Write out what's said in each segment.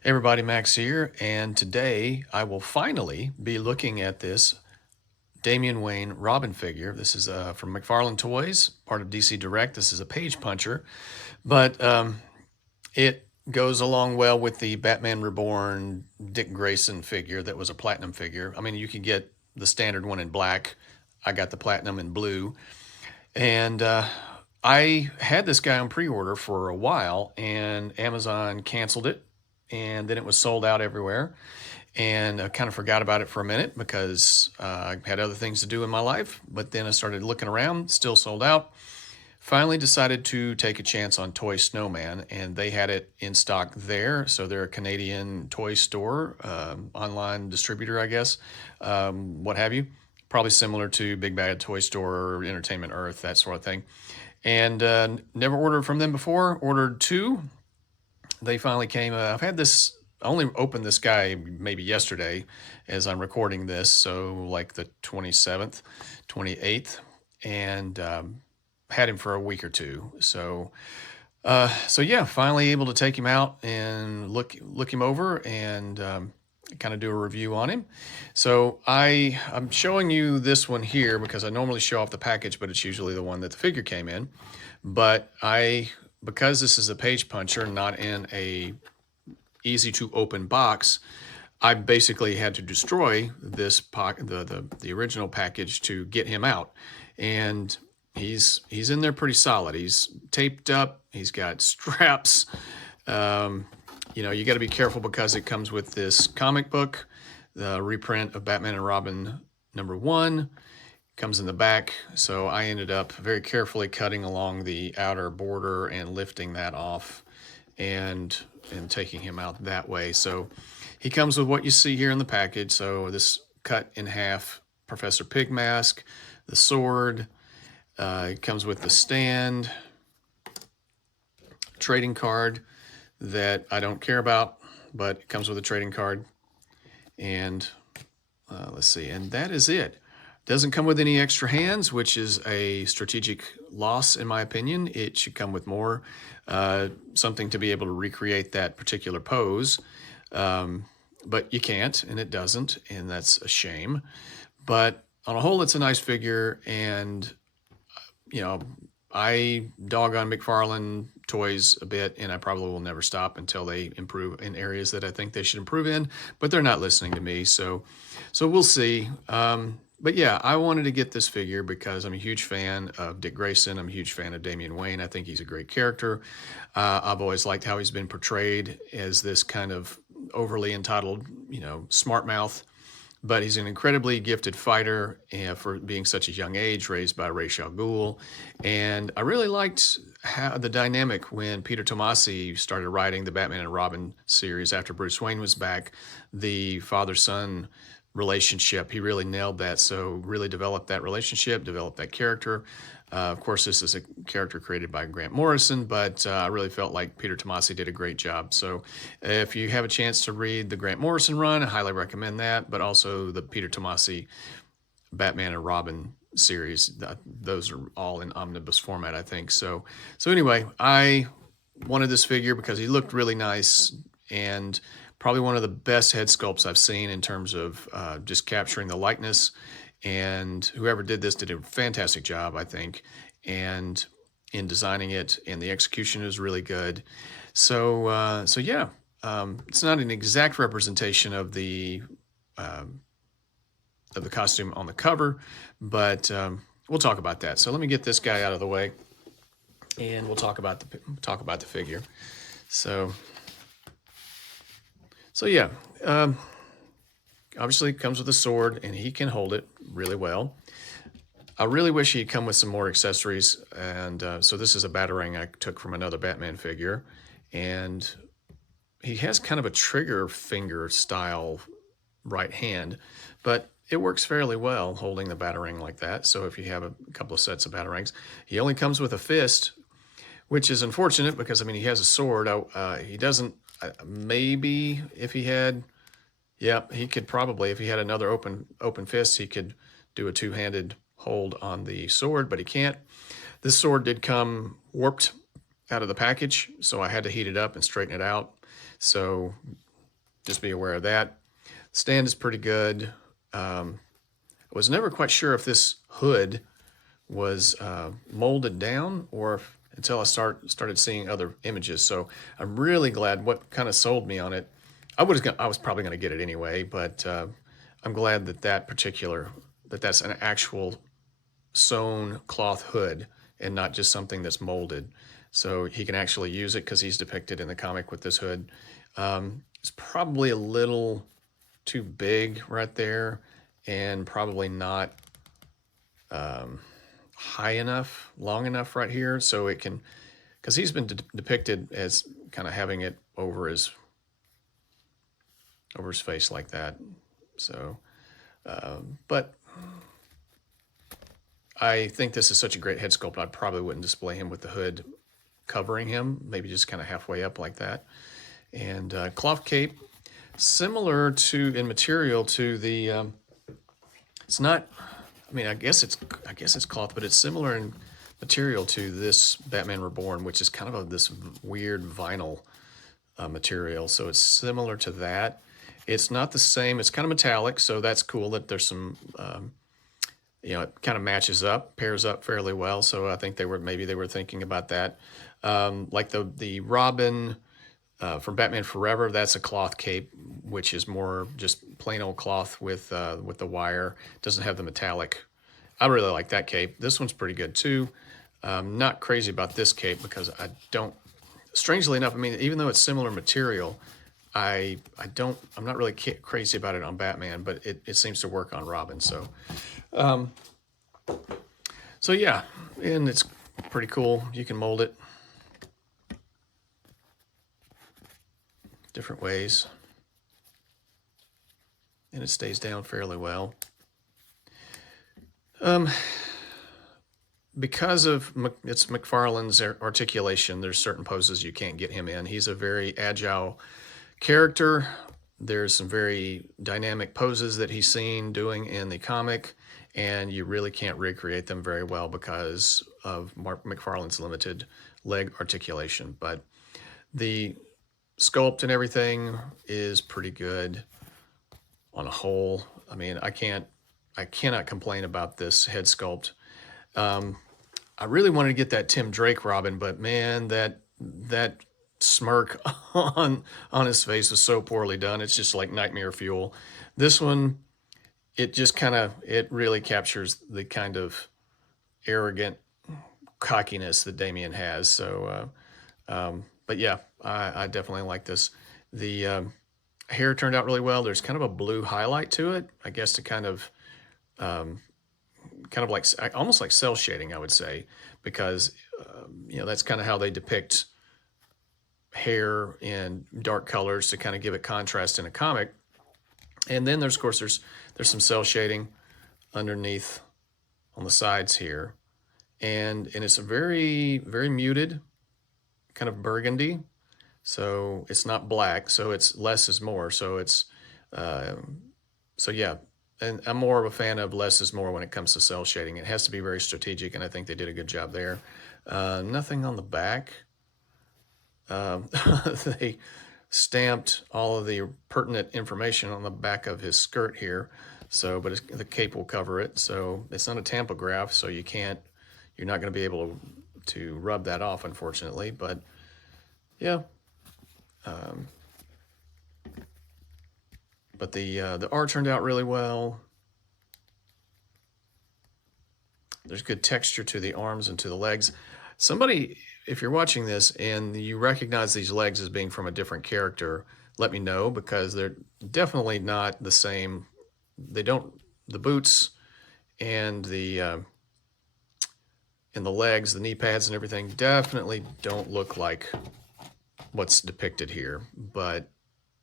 Hey everybody, Max here, and today I will finally be looking at this Damian Wayne Robin figure. This is from McFarlane Toys, part of DC Direct. This is a page puncher, but it goes along well with the Batman Reborn Dick Grayson figure that was a platinum figure. I mean, you can get the standard one in black. I got the platinum in blue, and I had this guy on pre-order for a while, and Amazon canceled it, and then it was sold out everywhere. And I kind of forgot about it for a minute because I had other things to do in my life. But then I started looking around, still sold out. Finally decided to take a chance on Toy Snowman, and they had it in stock there. So they're a Canadian toy store, online distributor, I guess, what have you. Probably similar to Big Bad Toy Store, Entertainment Earth, that sort of thing. And never ordered from them before. Ordered two. They finally came. I've had this. I only opened this guy maybe yesterday, as I'm recording this. So like the 27th, 28th, and had him for a week or two. So yeah, finally able to take him out and look him over and kind of do a review on him. So I'm showing you this one here because I normally show off the package, but it's usually the one that the figure came in. But because this is a page puncher, not in a easy to open box, I basically had to destroy this the original package to get him out. And he's in there pretty solid. He's taped up. He's got straps. You got to be careful because it comes with this comic book, the reprint of Batman and Robin #1. Comes in the back. So I ended up very carefully cutting along the outer border and lifting that off and taking him out that way. So he comes with what you see here in the package. So this cut in half Professor Pig mask, the sword, it comes with the stand, trading card that I don't care about, but it comes with a trading card. And let's see, and that is it. Doesn't come with any extra hands, which is a strategic loss in my opinion. It should come with more, something to be able to recreate that particular pose. But you can't, and it doesn't, and that's a shame. But on a whole, it's a nice figure, and I dog on McFarlane Toys a bit, and I probably will never stop until they improve in areas that I think they should improve in, but they're not listening to me, so we'll see. But yeah, I wanted to get this figure because I'm a huge fan of Dick Grayson. I'm a huge fan of Damian Wayne. I think he's a great character. I've always liked how he's been portrayed as this kind of overly entitled, smart mouth. But he's an incredibly gifted fighter for being such a young age, raised by Ra's al Ghul. And I really liked the dynamic when Peter Tomasi started writing the Batman and Robin series after Bruce Wayne was back, the father-son relationship. He really nailed that. So really developed that relationship, developed that character. Of course, this is a character created by Grant Morrison, but I really felt like Peter Tomasi did a great job. So if you have a chance to read the Grant Morrison run, I highly recommend that, but also the Peter Tomasi Batman and Robin series. Those are all in omnibus format, I think. So anyway, I wanted this figure because he looked really nice and probably one of the best head sculpts I've seen in terms of just capturing the likeness. And whoever did this did a fantastic job, I think, and in designing it, and the execution is really good. So yeah, it's not an exact representation of the costume on the cover, but we'll talk about that. So let me get this guy out of the way, and we'll talk about the figure. So yeah, obviously it comes with a sword, and he can hold it really well. I really wish he'd come with some more accessories, and so this is a batarang I took from another Batman figure, and he has kind of a trigger finger style right hand, but it works fairly well holding the batarang like that. So if you have a couple of sets of batarangs, he only comes with a fist, which is unfortunate because, I mean, he has a sword. He doesn't, maybe if he had, yeah, he could probably, if he had another open fist, he could do a two-handed hold on the sword, but he can't. This sword did come warped out of the package, so I had to heat it up and straighten it out. So just be aware of that. Stand is pretty good. I was never quite sure if this hood was molded down or until I started seeing other images. So I'm really glad. What kind of sold me on it, I was probably gonna get it anyway, but I'm glad that that's an actual sewn cloth hood and not just something that's molded. So he can actually use it because he's depicted in the comic with this hood. It's probably a little too big right there and probably not high enough, long enough right here, so it can, because he's been depicted as kind of having it over his face like that. So, but I think this is such a great head sculpt, I probably wouldn't display him with the hood covering him, maybe just kind of halfway up like that. And cloth cape, similar to in material to the, it's not, I mean, I guess it's cloth, but it's similar in material to this Batman Reborn, which is kind of this weird vinyl material. So it's similar to that. It's not the same. It's kind of metallic, so that's cool that there's some, it kind of matches up, pairs up fairly well. So I think maybe they were thinking about that. Like the Robin from Batman Forever, that's a cloth cape, which is more just plain old cloth with the wire. It doesn't have the metallic. I really like that cape. This one's pretty good too. Not crazy about this cape because I don't. Strangely enough, I mean, even though it's similar material, I'm not really crazy about it on Batman, but it seems to work on Robin. So, so yeah, and it's pretty cool. You can mold it different ways, and it stays down fairly well. Because of it's McFarlane's articulation, there's certain poses you can't get him in. He's a very agile character. There's some very dynamic poses that he's seen doing in the comic, and you really can't recreate them very well because of McFarlane's limited leg articulation. But the sculpt and everything is pretty good on a whole. I mean, I cannot complain about this head sculpt. I really wanted to get that Tim Drake Robin, but man, that smirk on his face was so poorly done. It's just like nightmare fuel. This one, it really captures the kind of arrogant cockiness that Damian has. So, but yeah, I definitely like this. The hair turned out really well. There's kind of a blue highlight to it, I guess, to kind of like almost like cell shading, I would say, because that's kind of how they depict hair in dark colors to kind of give it contrast in a comic. And then there's some cell shading underneath on the sides here, and it's a very, very muted kind of burgundy. So it's not black, so it's less is more. So it's so yeah. And I'm more of a fan of less is more when it comes to cell shading. It has to be very strategic, and I think they did a good job there. Nothing on the back. They stamped all of the pertinent information on the back of his skirt here. So, but the cape will cover it. So it's not a tampograph, so you're not going to be able to rub that off, unfortunately. But yeah. But the art turned out really well. There's good texture to the arms and to the legs. Somebody, if you're watching this and you recognize these legs as being from a different character, let me know, because they're definitely not the same. The boots and the legs, the knee pads and everything definitely don't look like what's depicted here, but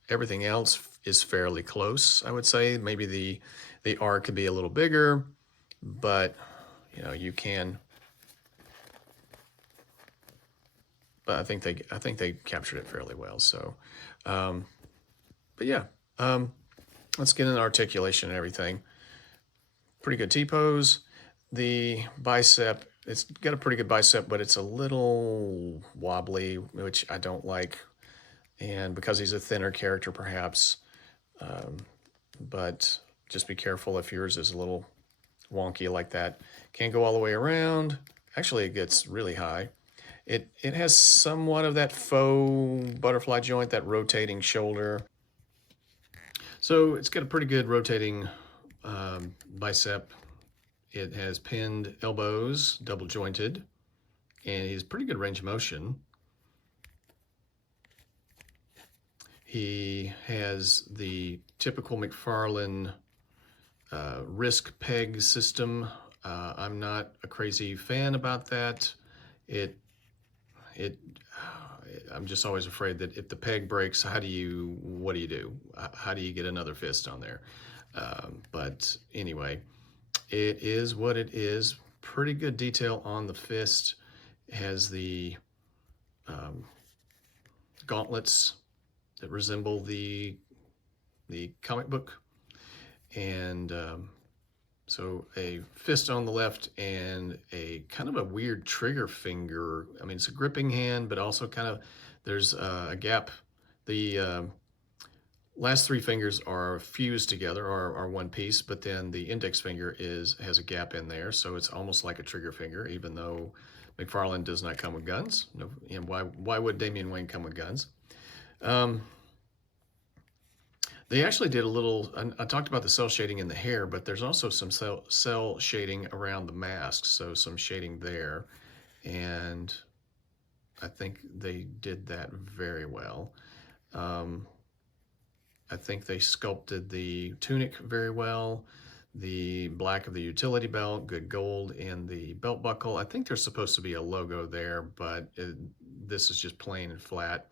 everything else is fairly close, I would say. Maybe the art could be a little bigger, but you can. But I think they captured it fairly well. So, but yeah, let's get into articulation and everything. Pretty good T-pose. The bicep, it's got a pretty good bicep, but it's a little wobbly, which I don't like. and because he's a thinner character, perhaps. But just be careful if yours is a little wonky like that. Can't go all the way around. Actually, it gets really high. It has somewhat of that faux butterfly joint, that rotating shoulder. So it's got a pretty good rotating bicep. It has pinned elbows, double jointed, and he has pretty good range of motion. He has the typical McFarlane wrist peg system. I'm not a crazy fan about that. I'm just always afraid that if the peg breaks, what do you do? How do you get another fist on there? But anyway, it is what it is. Pretty good detail on the fist. It has the gauntlets that resemble the comic book, and so a fist on the left and a kind of a weird trigger finger. I mean, it's a gripping hand, but also kind of there's a gap. The last three fingers are fused together, are one piece, but then the index finger has a gap in there, so it's almost like a trigger finger, even though McFarlane does not come with guns. No, and why would Damian Wayne come with guns? They actually did a little, I talked about the cell shading in the hair, but there's also some cell shading around the mask, so some shading there, and I think they did that very well. I think they sculpted the tunic very well, the black of the utility belt, good gold in the belt buckle. I think there's supposed to be a logo there, but this is just plain and flat.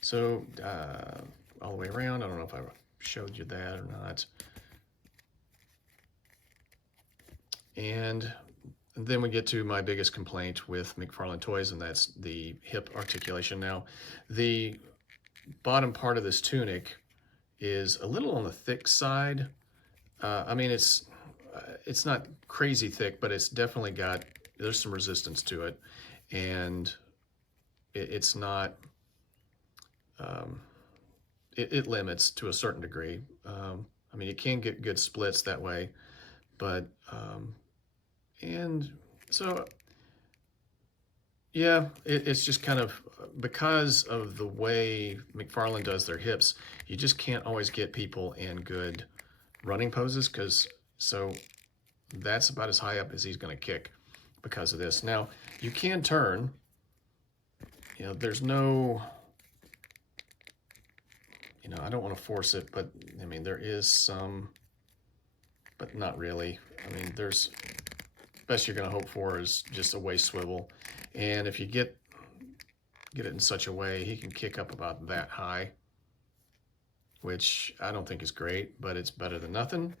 So all the way around, I don't know if I showed you that or not. And then we get to my biggest complaint with McFarlane Toys, and that's the hip articulation. Now, the bottom part of this tunic is a little on the thick side. I mean, it's not crazy thick, but it's definitely there's some resistance to it, and it's not, it limits to a certain degree. I mean, you can get good splits that way, but, and so, yeah, it's just kind of, because of the way McFarlane does their hips, you just can't always get people in good running poses, so that's about as high up as he's going to kick because of this. Now, you can turn, there's no, I don't want to force it, but I mean, there is some, but not really. I mean, best you're going to hope for is just a waist swivel. And if you get it in such a way, he can kick up about that high, which I don't think is great, but it's better than nothing.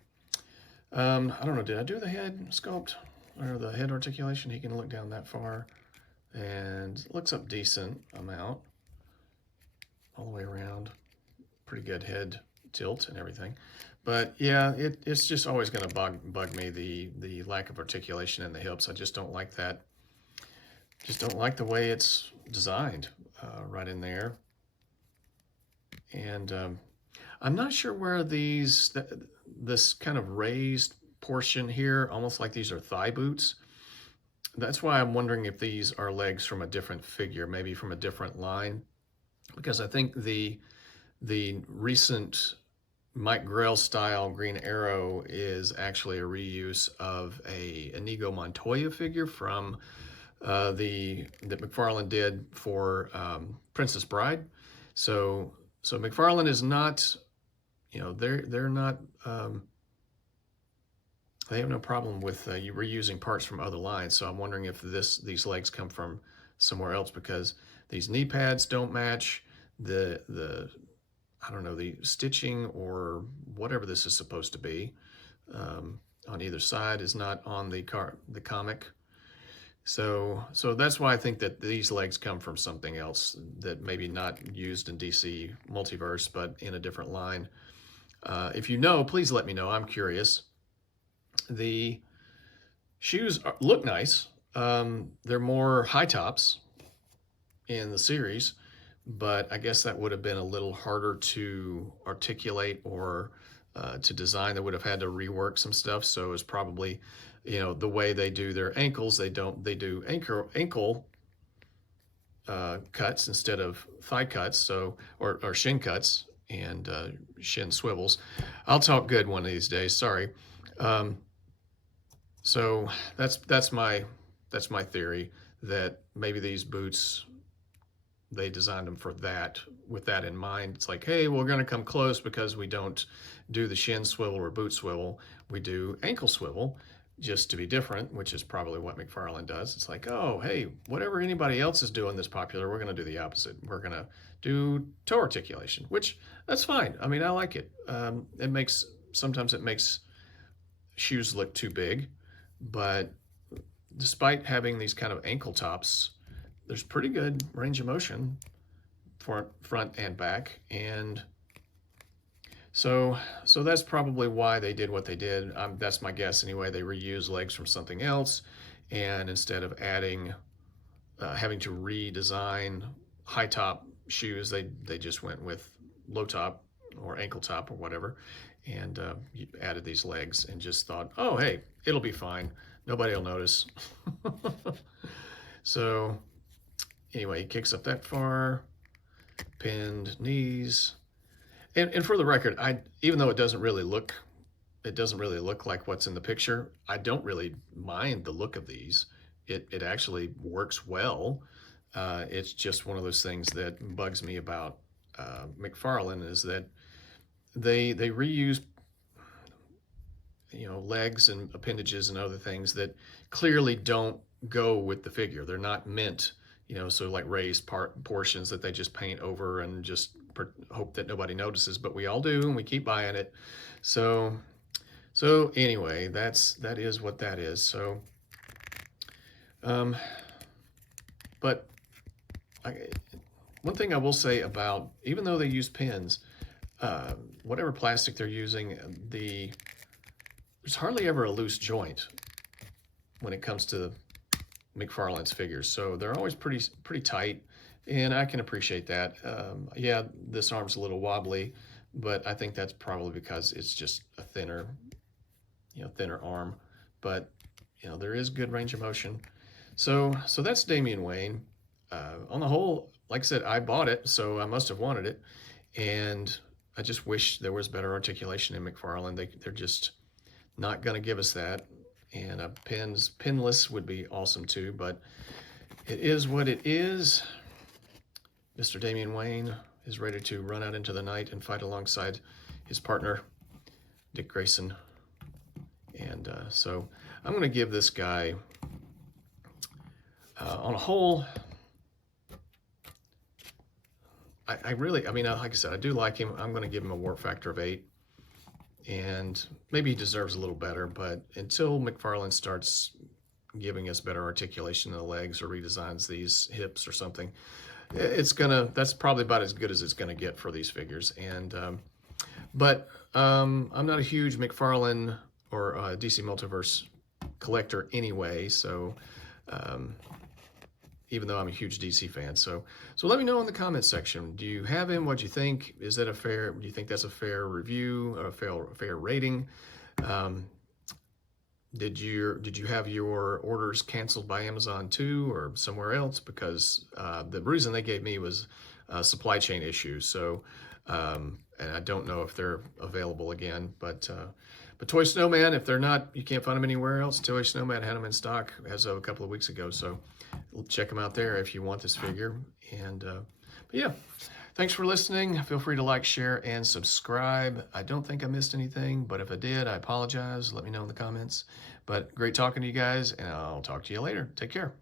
I don't know, did I do the head sculpt or the head articulation? He can look down that far and looks up decent amount all the way around. Pretty good head tilt and everything. But yeah, it's just always going to bug me, the lack of articulation in the hips. I just don't like that. Just don't like the way it's designed right in there. And I'm not sure where this kind of raised portion here, almost like these are thigh boots. That's why I'm wondering if these are legs from a different figure, maybe from a different line, because I think the recent Mike Grell style Green Arrow is actually a reuse of a Inigo Montoya figure from that McFarlane did for Princess Bride. So McFarlane is not, they're not, they have no problem with reusing parts from other lines. So I'm wondering if these legs come from somewhere else, because these knee pads don't match I don't know, the stitching or whatever this is supposed to be on either side is not on the comic. So that's why I think that these legs come from something else that maybe not used in DC Multiverse, but in a different line. If you know, please let me know. I'm curious. The shoes look nice. They're more high tops. in the series, but I guess that would have been a little harder to articulate or to design. They would have had to rework some stuff. So it's probably, the way they do their ankles, they do ankle cuts instead of thigh cuts, so or shin cuts and shin swivels. I'll talk good one of these days. Sorry. Um, so that's my theory that maybe these boots, they designed them for that, with that in mind. It's like, hey, we're going to come close because we don't do the shin swivel or boot swivel. We do ankle swivel just to be different, which is probably what McFarlane does. It's like, oh, hey, whatever anybody else is doing that's popular, we're going to do the opposite. We're going to do toe articulation, which that's fine. I mean, I like it. Sometimes it makes shoes look too big, but despite having these kind of ankle tops, there's pretty good range of motion for front and back. And so that's probably why they did what they did. That's my guess anyway. They reused legs from something else, and instead of having to redesign high top shoes, they just went with low top or ankle top or whatever, and added these legs and just thought, oh, hey, it'll be fine. Nobody will notice. So anyway, he kicks up that far, pinned knees. And for the record, even though it doesn't really look like what's in the picture, I don't really mind the look of these. It actually works well. It's just one of those things that bugs me about McFarlane, is that they reuse legs and appendages and other things that clearly don't go with the figure. They're not meant, so like raised portions that they just paint over and just hope that nobody notices, but we all do, and we keep buying it. So anyway, that is what that is. So, but one thing I will say about, even though they use pins, whatever plastic they're using, there's hardly ever a loose joint when it comes to McFarlane's figures. So they're always pretty tight, and I can appreciate that. Yeah, this arm's a little wobbly, but I think that's probably because it's just a thinner arm. But there is good range of motion. So that's Damian Wayne. On the whole, like I said, I bought it, so I must have wanted it, and I just wish there was better articulation in McFarlane. They're just not going to give us that. And pinless would be awesome too, but it is what it is. Mr. Damian Wayne is ready to run out into the night and fight alongside his partner, Dick Grayson. And so I'm going to give this guy, on a whole, I mean, like I said, I do like him. I'm going to give him a warp factor of 8. And maybe he deserves a little better, but until McFarlane starts giving us better articulation in the legs or redesigns these hips or something, that's probably about as good as it's gonna get for these figures. And but I'm not a huge McFarlane or DC Multiverse collector anyway, so even though I'm a huge DC fan. So let me know in the comments section. Do you have him? What do you think? Do you think that's a fair review, a fair rating? Did you have your orders canceled by Amazon too, or somewhere else? Because the reason they gave me was supply chain issues. So and I don't know if they're available again, but Toy Snowman, if they're not, you can't find them anywhere else. Toy Snowman had them in stock as of a couple of weeks ago, so check them out there if you want this figure. And but yeah, thanks for listening. Feel free to like, share, and subscribe. I don't think I missed anything, but if I did, I apologize. Let me know in the comments. But great talking to you guys, and I'll talk to you later. Take care.